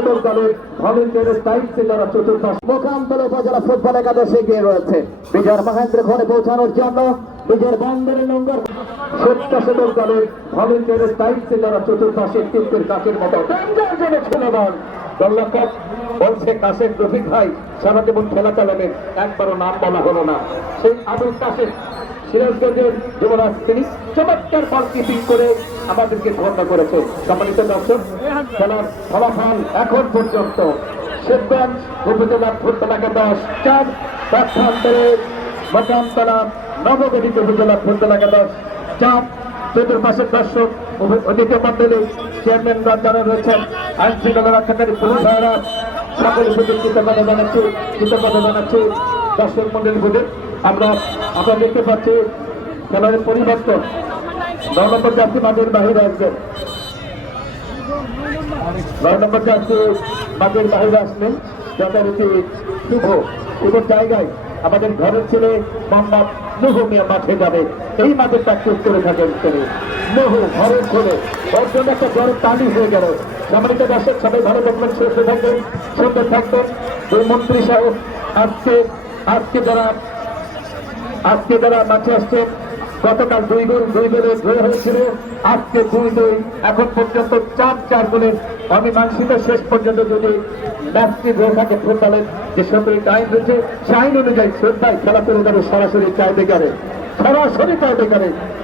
স্বেচ্ছাসেবক দলের ভলেন্টিয়ারের দায়িত্বে যারা চতুর্থ মোকামতলা উপজেলা ফুটবল একাদশে এগিয়ে রয়েছে বিজয় মহেন্দ্র ঘরে পৌঁছানোর জন্য নিজের বন্দরের নোংর স্বেচ্ছাসেবক দলের ভলেন্টিয়ারের দায়িত্বে যারা চতুর্থ শিক্ষকের কাছের মতো ছেলেবান গোলরক্ষক বলছে কাশেম রফিক ভাই সারা জীবন খেলা চালালেন, একবারও নাম বলা হলো না। সেই আবুল কাশেম সিরাজগঞ্জের যুবরাজ, তিনি চমৎকার বল কিপিং করে আমাদেরকে ধন্য করেছে। সম্মানিত দর্শক, খেলার ফলাফল এখন পর্যন্ত শিবগঞ্জ উপজেলার ফুটবল একাদশ 4, পক্ষান্তরে মোকামতলা নবগঠিত উপজেলার ফুটবল একাদশ 4। চতুর্পাশের দর্শক দ্বিতীয় মন্ডলী চেয়ারম্যানরা যারা রয়েছেন, আইন শৃঙ্খলা রক্ষাকারী পুলিশ ভাইয়েরা, সকল উপজেলা কৃতজ্ঞতা জানাচ্ছি দর্শক মন্ডলী ভোটে। আমরা দেখতে পাচ্ছি খেলার পরিবর্তন। 9 নম্বর যাত্রী মাঝের বাহিরে আসবেন, 9 নম্বর যাত্রী মাঝের বাহিরে আসলেন যথারীতি শুভ জায়গায় আমাদের ঘরের ছেলে মোহাম্মদ নুহু মিয়া মাঠে যাবে। এই মাঠে প্র্যাকটিস করে থাকেন তিনি। নুহু ঘরের ছেলে, ওর জন্য একটা বড় টানি হয়ে গেল। সম্মানিত দর্শক, সবাই ভালো থাকবেন, সুস্থ থাকবেন, সুন্দর থাকবেন। দুই মন্ত্রী সাহেব আজকে যারা মাঠে আসছেন, গতকাল 2 গোল 2 গোলে জয় হয়েছিল, আজকে 2-2, এখন পর্যন্ত 4 গোলের অমীমাংসিত। শেষ পর্যন্ত যদি ম্যাচটি হয়ে থাকে ফুটবলের যে 17 আইন রয়েছে, সেই আইন অনুযায়ী শ্রদ্ধায় খেলা করে যাবে সরাসরি টাইব্রেকারে।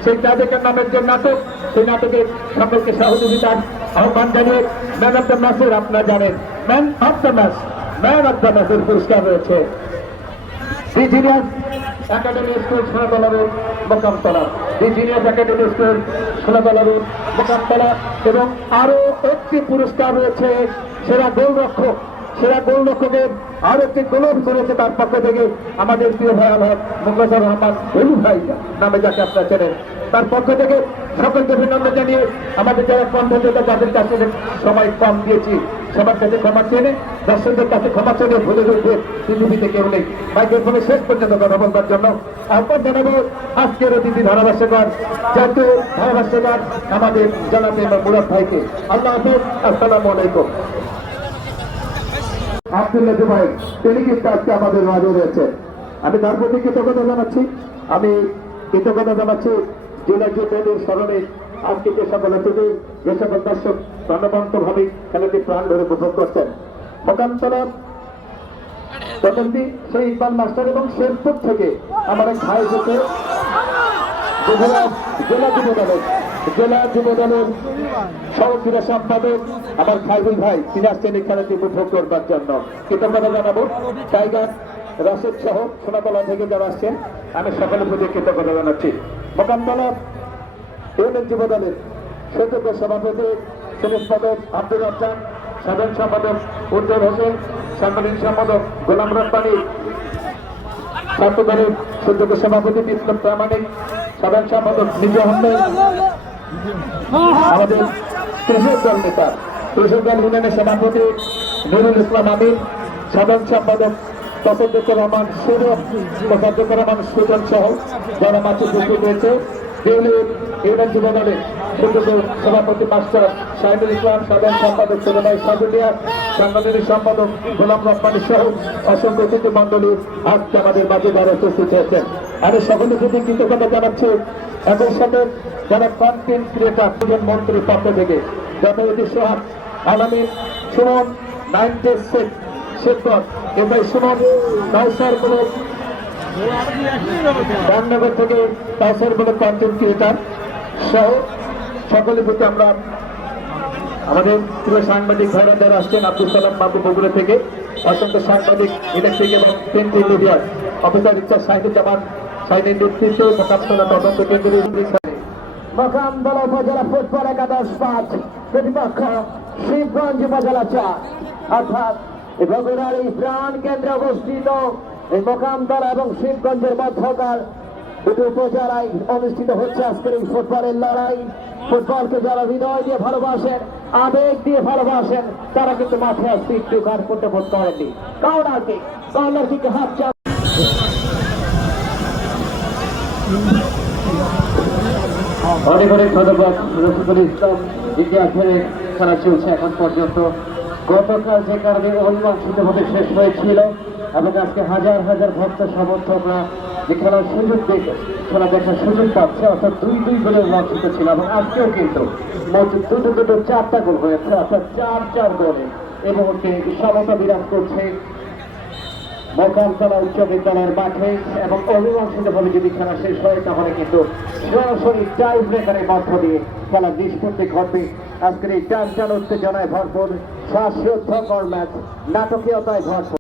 সেই টাইব্রেকার নামের যে নাটক, সেই নাটকে সকলকে সহযোগিতার আহ্বান জানিয়ে ম্যান অফ দ্য ম্যাচের, আপনারা জানেন ম্যান অফ দ্য ম্যাচের পুরস্কার রয়েছে engineers academy school Sonatala road Mokamtala, engineers academy school Sonatala road Mokamtala. এবং আরো একটি পুরস্কার রয়েছে সেরা গোলরক্ষকের আরো একটি গোলক করেছে তার পক্ষ থেকে আমাদের প্রিয় ভাই আলহাজ মুখলেসুর রহমান ভুলু ভাই নামে যাকে আপনারা চেনেন, তার পক্ষ থেকে সকলকে অভিনন্দন জানিয়ে আমাদের যারা কর্মযোদ্ধা যাদের কাছে সময় কম দিয়েছি সবার কাছে ক্ষমা চেনে, দর্শকদের কাছে ক্ষমা চেনে, ভুলে রয়েছে পৃথিবীতে কেউ নেই। মাইক্রোফোনে শেষ পর্যন্ত কথা বলবার জন্য আহ্বান জানাবো আজকের অতিথি ধারাভাষ্যকার, জাতীয় ধারাভাষ্যকার আমাদের জানাতে মুরাদ ভাইকে। আল্লাহ হাফেজ, আসসালামু আলাইকুম। আব্দুল্লাহ জুবাইর, তিনি কিন্তু আজকে আমাদের মাঝে রয়েছে। আমি তার প্রতি কৃতজ্ঞতা জানাচ্ছি জেলা যুবদলের স্মরণে আজকে যে সকল অতিথি, যে সকল দর্শক প্রাণবন্তভাবে খেলাটি প্রাণ ধরে উপভোগ করছেন। মোকামতলা প্রথমটি সেই ইকবাল মাস্টার এবং শেরপুর থেকে আমার এক ভাই এসেছে জেলা যুবদলের সহক্রীড়া সম্পাদক আমার খাইরুল ভাই, তিনি আসছেন এই খেলাটি উপভোগ করবার জন্য। কৃতজ্ঞতা জানাবো টাইগার রাশেদ সহ সোনাতলা থেকে যারা আসছেন, আমি সকলের প্রতি কৃতজ্ঞতা জানাচ্ছি। মোকামতলা ইউনিয়ন যুবদলের সুযোগ্য সভাপতি সুনীল পদক আব্দুর রাজ্জাক, সাধারণ সম্পাদক উজ্জ্বল হোসেন, সাংগঠনিক সম্পাদক গোলাম রব্বানী, ছাত্র দলের সুযোগ্য সভাপতি বিপ্লব প্রামাণিক, সাধারণ সম্পাদক নিজে আহমেদ, আমাদের কৃষক দল নেতা কৃষক দল ইউনিয়নের সভাপতি নুরুল ইসলাম আমিন, সাধারণ সম্পাদক তোফাজ্জল রহমান সুজন সহ যারা মাঠে উপস্থিত হয়েছে। ইউনিয়ন যুবদলের সুযোগ্য সভাপতি মাস্টার শাহিদুল ইসলাম, সাধারণ সম্পাদক সুলেমাই সাজুলিয়া, সাংগঠনিক সম্পাদক গোলাম রব্বানী সহ অসংখ্য অতিথি মন্ডলী আজকে আমাদের মাঝে যারা উপস্থিত হয়েছেন। আমি সকলের প্রতি কৃতজ্ঞতা জানাচ্ছি। একই সাথে যারা কন্টেন্ট ক্রিয়েটার মন্ত্রীর পক্ষ থেকে যথারীতি সোহাগ আলামিন, সুমন 96 শেখর, এবার সুমন কাউসার বলে রামনগর থেকে কাউসার বলে কন্টেন্ট ক্রিয়েটার সহ সকলের প্রতি আমরা আমাদের প্রিয় সাংবাদিক ভাইরা যারা আসছেন, আব্দুল সালাম বাবু বগুড়া থেকে, অসংখ্য সাংবাদিক, ইলেকট্রিক এবং প্রিন্ট মিডিয়ার অফিসার ইচ্ছা শাহিদুজ্জামান সাইনের নেতৃত্বে মোকামতলা তদন্ত কেন্দ্রের মোকামতলা উপজেলা ফুটবল একাদশ 5, প্রতিপক্ষ শিবগঞ্জ উপজেলা 4, অর্থাৎ বগুড়ার এই প্রাণ কেন্দ্রে অবস্থিত এই মোকামতলা এবং শিবগঞ্জের মধ্যকার দুটো উপজেলায় অনুষ্ঠিত হচ্ছে আজকের এই ফুটবলের লড়াই। ফুটবলকে যারা হৃদয় দিয়ে ভালোবাসেন, আবেগ দিয়ে ভালোবাসেন, তারা কিন্তু মাঠে আসতে একটু কার করতে বোধ করেননি। কর্নার দিকে হাত চাপ, অনেক ধন্যবাদ রফিকুল ইসলাম। ইতিহাসের খেলা চলছে এখন পর্যন্ত। গতকাল যে কারণে অমীমাংসিতভাবে শেষ হয়েছিল এবং আজকে হাজার হাজার ভক্ত সমর্থকরা যে খেলার সুযোগ দেখে খেলা দেখার সুযোগ পাচ্ছে, অর্থাৎ 2-2 গোলে অমীমাংসিত ছিল এবং আজকেও কিন্তু মোট দুটো 4টা গোল হয়েছে, অর্থাৎ 4 গোলে এই মুহূর্তে সমতা বিরাজ করছে মোকামতলা উচ্চ বিদ্যালয়ের মাঠে। এবং অমীমাংসিতভাবে যদি খেলা শেষ হয় তাহলে কিন্তু সরাসরি টাই ব্রেকারের মধ্য দিয়ে খেলার নিষ্পত্তি ঘটবে। আজকের এই টান উত্তেজনায় ভরপুর শ্বাসরোধকর ম্যাচ, নাটকীয়তায় ভরপুর।